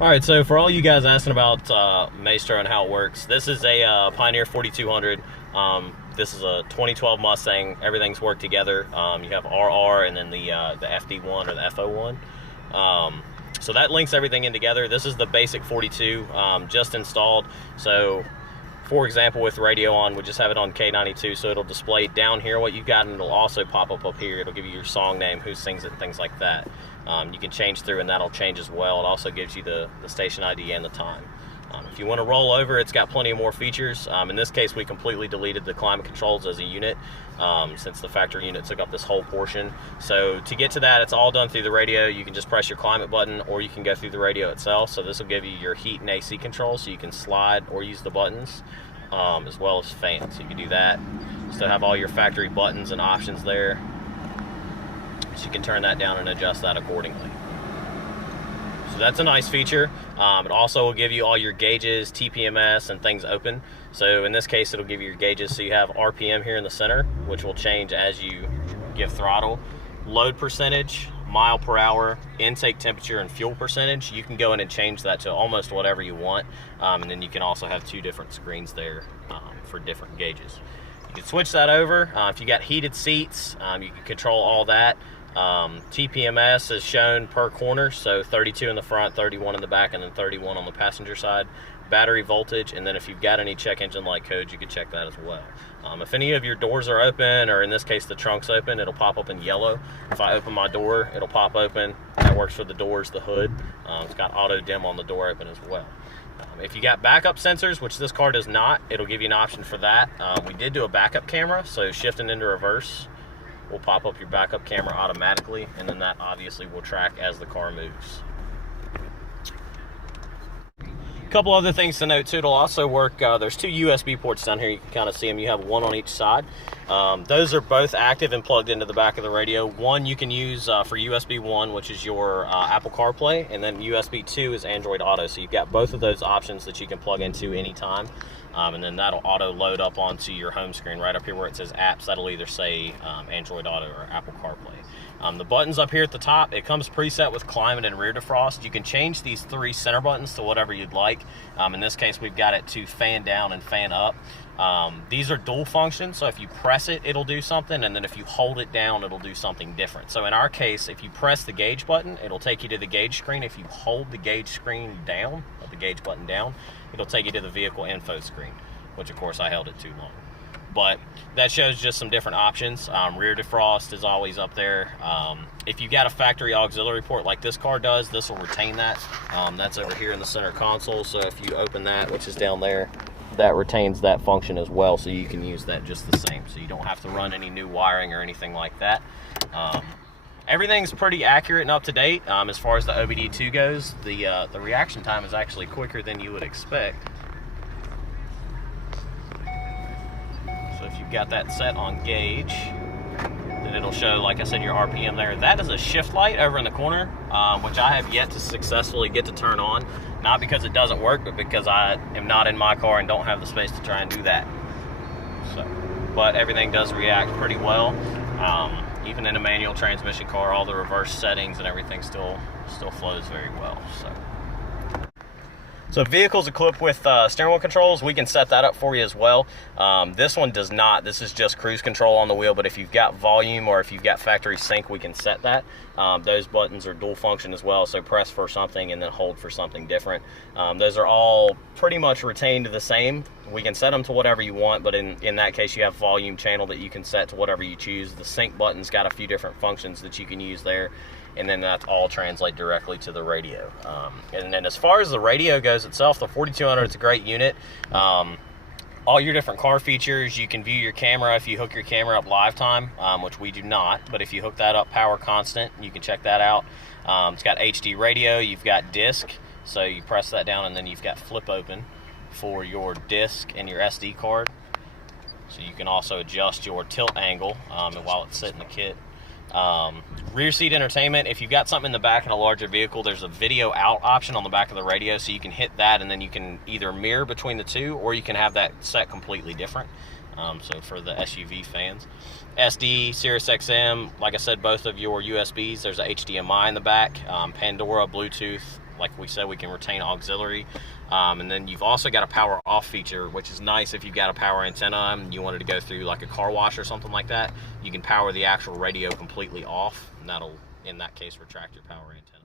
Alright, so for all you guys asking about Maestro and how it works, this is a Pioneer 4200. This is a 2012 Mustang. Everything's worked together. You have RR and then the FD1 or the FO1. So that links everything in together. This is the basic 42 just installed. So for example, with radio on, we just have it on K92, so it'll display down here what you've got, and it'll also pop up here. It'll give you your song name, who sings it, things like that. You can change through, and that'll change as well. It also gives you the station ID and the time. If you want to roll over, it's got plenty of more features. In this case, we completely deleted the climate controls as a unit since the factory unit took up this whole portion. So to get to that, it's all done through the radio. You can just press your climate button, or you can go through the radio itself. So this will give you your heat and AC controls, so you can slide or use the buttons, as well as fans. So you can do that. Still have all your factory buttons and options there, so you can turn that down and adjust that accordingly. So that's a nice feature. It also will give you all your gauges, TPMS, and things open. So in this case, it'll give you your gauges. So you have RPM here in the center, which will change as you give throttle. Load percentage, mile per hour, intake temperature, and fuel percentage. You can go in and change that to almost whatever you want. And then you can also have two different screens there for different gauges. You can switch that over. If you got heated seats, you can control all that. TPMS is shown per corner, so 32 in the front, 31 in the back, and then 31 on the passenger side. Battery voltage, and then if you've got any check engine light codes, you can check that as well. If any of your doors are open, or in this case the trunk's open, it'll pop up in yellow. If I open my door, it'll pop open. That works for the doors, the hood. It's got auto dim on the door open as well. If you got backup sensors, which this car does not, it'll give you an option for that. We did do a backup camera, so shifting into reverse will pop up your backup camera automatically, and then that obviously will track as the car moves. A couple other things to note too. It'll also work, there's two USB ports down here. You can kind of see them. You have one on each side. Those are both active and plugged into the back of the radio. One you can use for USB 1, which is your Apple CarPlay, and then USB 2 is Android Auto. So you've got both of those options that you can plug into anytime. And then that'll auto load up onto your home screen right up here where it says apps. That'll either say Android Auto or Apple CarPlay. The buttons up here at the top, it comes preset with climate and rear defrost. You can change these three center buttons to whatever you'd like. In this case, we've got it to fan down and fan up. These are dual function, so if you press it, it'll do something, and then if you hold it down, it'll do something different. So in our case, if you press the gauge button, it'll take you to the gauge screen. If you hold the gauge screen down, or the gauge button down, it'll take you to the vehicle info screen, which of course I held it too long. But that shows just some different options. Rear defrost is always up there. If you got a factory auxiliary port like this car does, this will retain that. That's over here in the center console, so if you open that, which is down there, that retains that function as well, so you can use that just the same. So you don't have to run any new wiring or anything like that. Everything's pretty accurate and up to date. As far as the OBD2 goes, the reaction time is actually quicker than you would expect. So if you've got that set on gauge, then it'll show, like I said, your RPM there. That is a shift light over in the corner, which I have yet to successfully get to turn on. Not because it doesn't work, but because I am not in my car and don't have the space to try and do that. So, but everything does react pretty well. Even in a manual transmission car, all the reverse settings and everything still flows very well. So vehicles equipped with steering wheel controls, we can set that up for you as well. This one does not. This is just cruise control on the wheel, but if you've got volume or if you've got factory sync, we can set that. Those buttons are dual function as well, so press for something and then hold for something different. Those are all pretty much retained the same. We can set them to whatever you want, but in that case, you have volume channel that you can set to whatever you choose. The sync button's got a few different functions that you can use there, and then that's all translate directly to the radio. And then as far as the radio goes itself, the 4200 is a great unit. All your different car features, you can view your camera if you hook your camera up live time, which we do not, but if you hook that up power constant, you can check that out. It's got HD radio, you've got disc, so you press that down and then you've got flip open for your disc and your SD card. So you can also adjust your tilt angle while it's sitting in the kit. Rear seat entertainment, if you've got something in the back in a larger vehicle, there's a video out option on the back of the radio, so you can hit that and then you can either mirror between the two, or you can have that set completely different. So for the SUV fans, SD, Sirius XM, like I said, both of your USBs, there's a HDMI in the back, Pandora, Bluetooth, like we said, we can retain auxiliary. And then you've also got a power off feature, which is nice if you've got a power antenna and you wanted to go through like a car wash or something like that. You can power the actual radio completely off, and that'll, in that case, retract your power antenna.